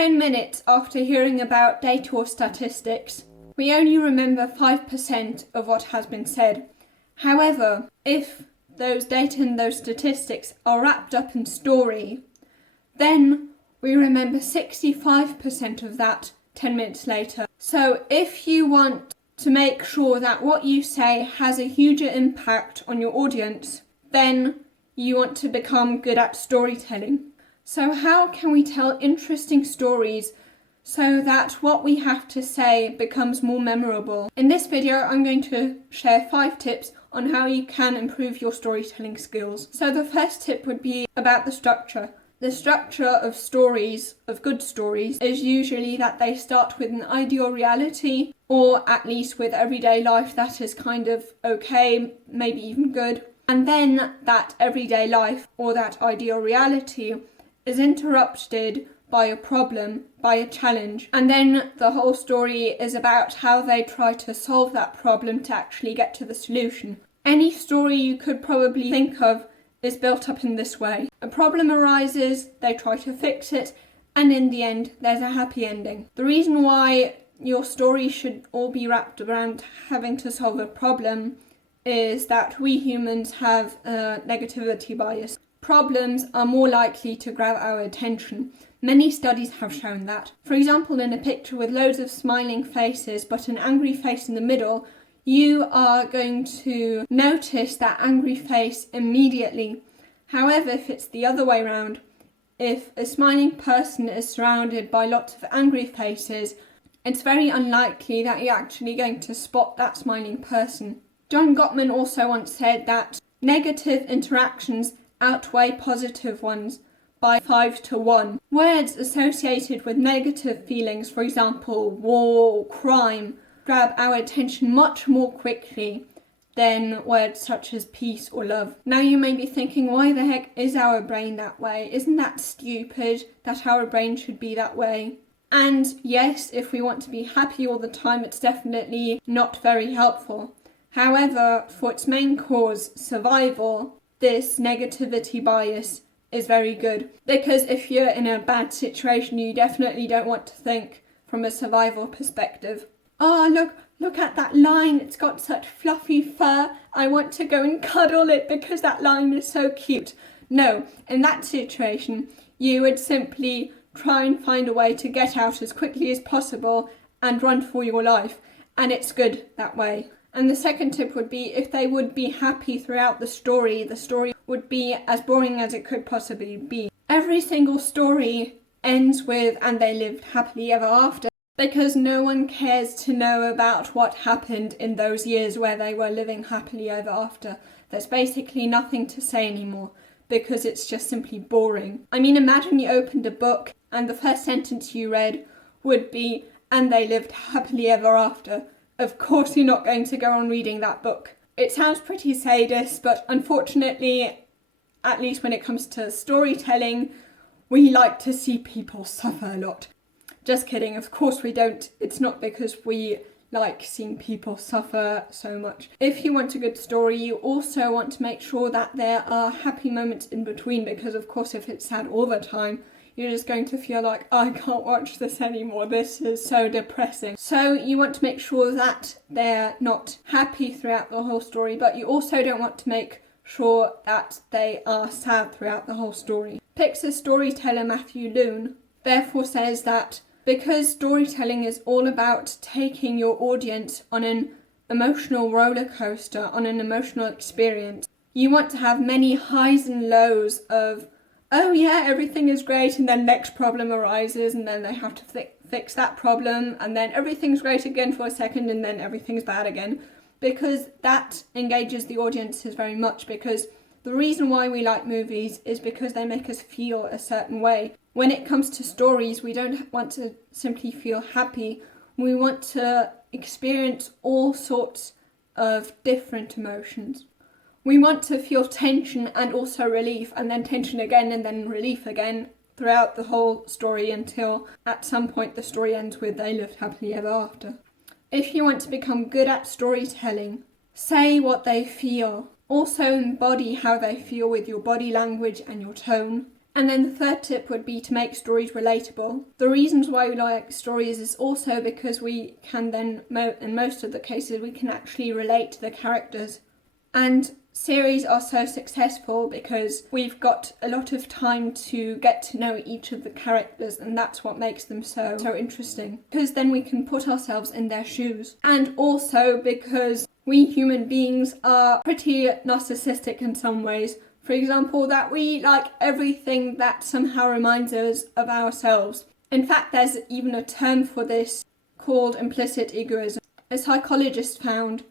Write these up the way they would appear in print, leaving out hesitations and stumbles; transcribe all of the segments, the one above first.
10 minutes after hearing about data or statistics, we only remember 5% of what has been said. However, if those data and those statistics are wrapped up in story, then we remember 65% of that 10 minutes later. So if you want to make sure that what you say has a huger impact on your audience, then you want to become good at storytelling. So how can we tell interesting stories so that what we have to say becomes more memorable? In this video, I'm going to share 5 tips on how you can improve your storytelling skills. So the first tip would be about the structure. The structure of stories, of good stories, is usually that they start with an ideal reality, or at least with everyday life that is kind of okay, maybe even good. And then that everyday life, or that ideal reality, is interrupted by a problem, by a challenge. And then the whole story is about how they try to solve that problem to actually get to the solution. Any story you could probably think of is built up in this way. A problem arises, they try to fix it, and in the end, there's a happy ending. The reason why your story should all be wrapped around having to solve a problem is that we humans have a negativity bias. Problems are more likely to grab our attention. Many studies have shown that. For example, in a picture with loads of smiling faces but an angry face in the middle, you are going to notice that angry face immediately. However, if it's the other way around, if a smiling person is surrounded by lots of angry faces, it's very unlikely that you're actually going to spot that smiling person. John Gottman also once said that negative interactions outweigh positive ones by 5 to 1. Words associated with negative feelings, for example, war or crime, grab our attention much more quickly than words such as peace or love. Now you may be thinking, why the heck is our brain that way? Isn't that stupid that our brain should be that way? And yes, if we want to be happy all the time, it's definitely not very helpful. However, for its main cause, survival, this negativity bias is very good. Because if you're in a bad situation, you definitely don't want to think from a survival perspective. Oh, look at that lion, it's got such fluffy fur. I want to go and cuddle it because that lion is so cute. No, in that situation, you would simply try and find a way to get out as quickly as possible and run for your life. And it's good that way. And the second tip would be, if they would be happy throughout the story would be as boring as it could possibly be. Every single story ends with, and they lived happily ever after, because no one cares to know about what happened in those years where they were living happily ever after. There's basically nothing to say anymore, because it's just simply boring. I mean, imagine you opened a book and the first sentence you read would be, and they lived happily ever after. Of course you're not going to go on reading that book. It sounds pretty sadist, but unfortunately, at least when it comes to storytelling, we like to see people suffer a lot. Just kidding, of course we don't. It's not because we like seeing people suffer so much. If you want a good story, you also want to make sure that there are happy moments in between, because of course if it's sad all the time, you're just going to feel like, I can't watch this anymore, this is so depressing. So you want to make sure that they're not happy throughout the whole story, but you also don't want to make sure that they are sad throughout the whole story. Pixar storyteller Matthew Loon therefore says that because storytelling is all about taking your audience on an emotional roller coaster, on an emotional experience, you want to have many highs and lows of, oh yeah, everything is great, and then next problem arises, and then they have to fix that problem, and then everything's great again for a second, and then everything's bad again. Because that engages the audiences very much, because the reason why we like movies is because they make us feel a certain way. When it comes to stories, we don't want to simply feel happy. We want to experience all sorts of different emotions. We want to feel tension and also relief, and then tension again, and then relief again throughout the whole story until at some point the story ends with they lived happily ever after. If you want to become good at storytelling, say what they feel. Also embody how they feel with your body language and your tone. And then the third tip would be to make stories relatable. The reasons why we like stories is also because we can then, in most of the cases, we can actually relate to the characters. And series are so successful because we've got a lot of time to get to know each of the characters, and that's what makes them so interesting. Because then we can put ourselves in their shoes. And also because we human beings are pretty narcissistic in some ways. For example, that we like everything that somehow reminds us of ourselves. In fact, there's even a term for this called implicit egoism. A psychologist found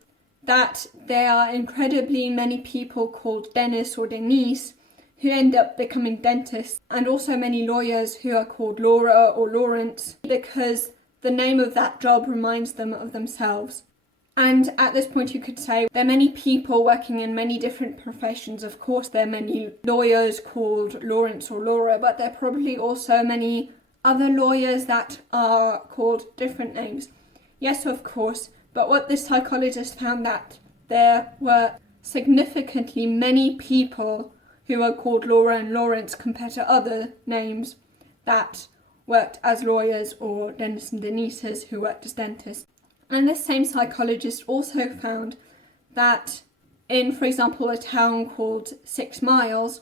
that there are incredibly many people called Dennis or Denise who end up becoming dentists, and also many lawyers who are called Laura or Lawrence because the name of that job reminds them of themselves. And at this point you could say there are many people working in many different professions. Of course there are many lawyers called Lawrence or Laura, but there are probably also many other lawyers that are called different names. Yes, of course, but what this psychologist found that there were significantly many people who are called Laura and Lawrence compared to other names that worked as lawyers, or Dennis and Denises who worked as dentists. And this same psychologist also found that in, for example, a town called 6 Miles,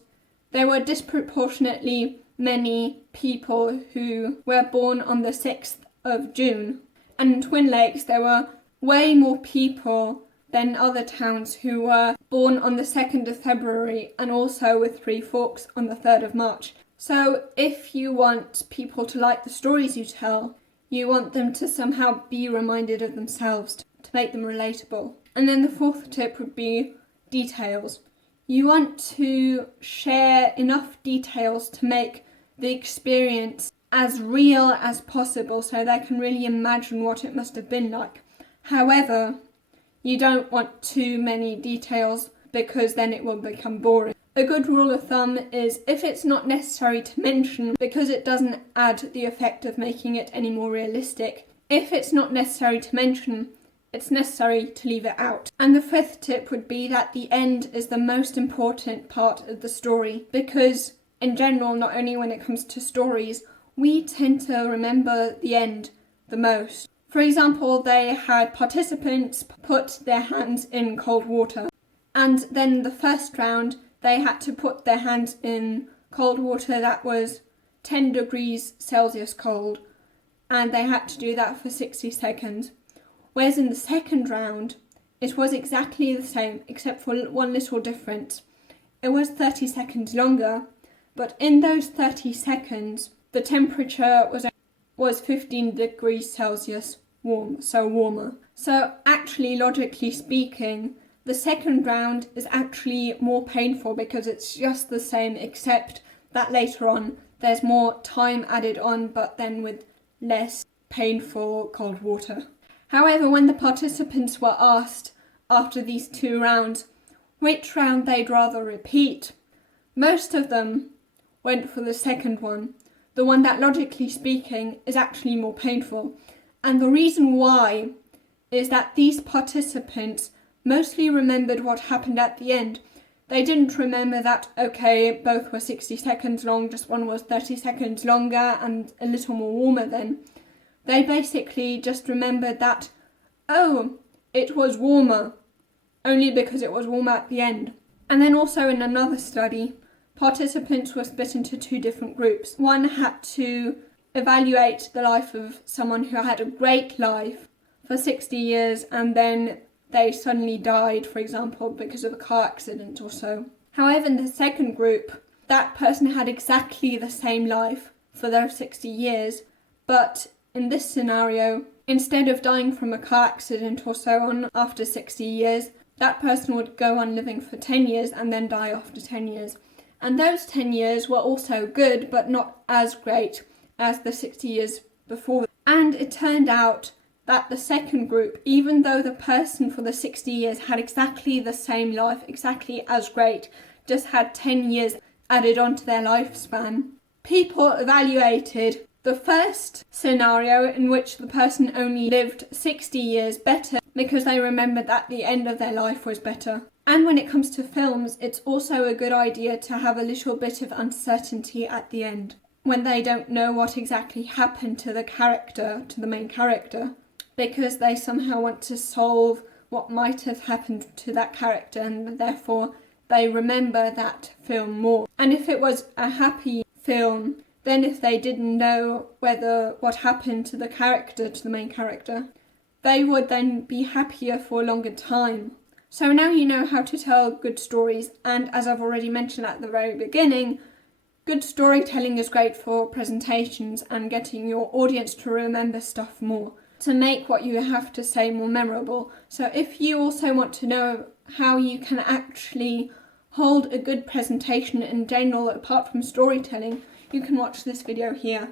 there were disproportionately many people who were born on the 6th of June. And in Twin Lakes, there were way more people than other towns who were born on the 2nd of February, and also with Three Forks on the 3rd of March. So if you want people to like the stories you tell, you want them to somehow be reminded of themselves to make them relatable. And then the fourth tip would be details. You want to share enough details to make the experience as real as possible so they can really imagine what it must have been like. However, you don't want too many details because then it will become boring. A good rule of thumb is if it's not necessary to mention because it doesn't add the effect of making it any more realistic. If it's not necessary to mention, it's necessary to leave it out. And the fifth tip would be that the end is the most important part of the story because in general, not only when it comes to stories, we tend to remember the end the most. For example, they had participants put their hands in cold water, and then the first round they had to put their hands in cold water that was 10 degrees Celsius cold, and they had to do that for 60 seconds. Whereas in the second round, it was exactly the same, except for one little difference. It was 30 seconds longer, but in those 30 seconds, the temperature was 15 degrees Celsius warmer. So actually, logically speaking, the second round is actually more painful because it's just the same, except that later on there's more time added on, but then with less painful cold water. However, when the participants were asked after these 2 rounds which round they'd rather repeat, most of them went for the second one, the one that logically speaking is actually more painful. And the reason why is that these participants mostly remembered what happened at the end. They didn't remember that, okay, both were 60 seconds long, just one was 30 seconds longer and a little more warmer then. They basically just remembered that, oh, it was warmer, only because it was warmer at the end. And then also in another study, participants were split into 2 different groups. One had to evaluate the life of someone who had a great life for 60 years and then they suddenly died, for example, because of a car accident or so. However, in the second group, that person had exactly the same life for those 60 years, but in this scenario, instead of dying from a car accident or so on after 60 years, that person would go on living for 10 years and then die after 10 years. And those 10 years were also good, but not as great as the 60 years before. And it turned out that the second group, even though the person for the 60 years had exactly the same life, exactly as great, just had 10 years added onto their lifespan, people evaluated the first scenario in which the person only lived 60 years better because they remembered that the end of their life was better. And when it comes to films, it's also a good idea to have a little bit of uncertainty at the end, when they don't know what exactly happened to the character, to the main character, because they somehow want to solve what might have happened to that character, and therefore they remember that film more. And if it was a happy film, then if they didn't know what happened to the character, to the main character, they would then be happier for a longer time. So now you know how to tell good stories, and as I've already mentioned at the very beginning, good storytelling is great for presentations and getting your audience to remember stuff more, to make what you have to say more memorable. So if you also want to know how you can actually hold a good presentation in general apart from storytelling, you can watch this video here.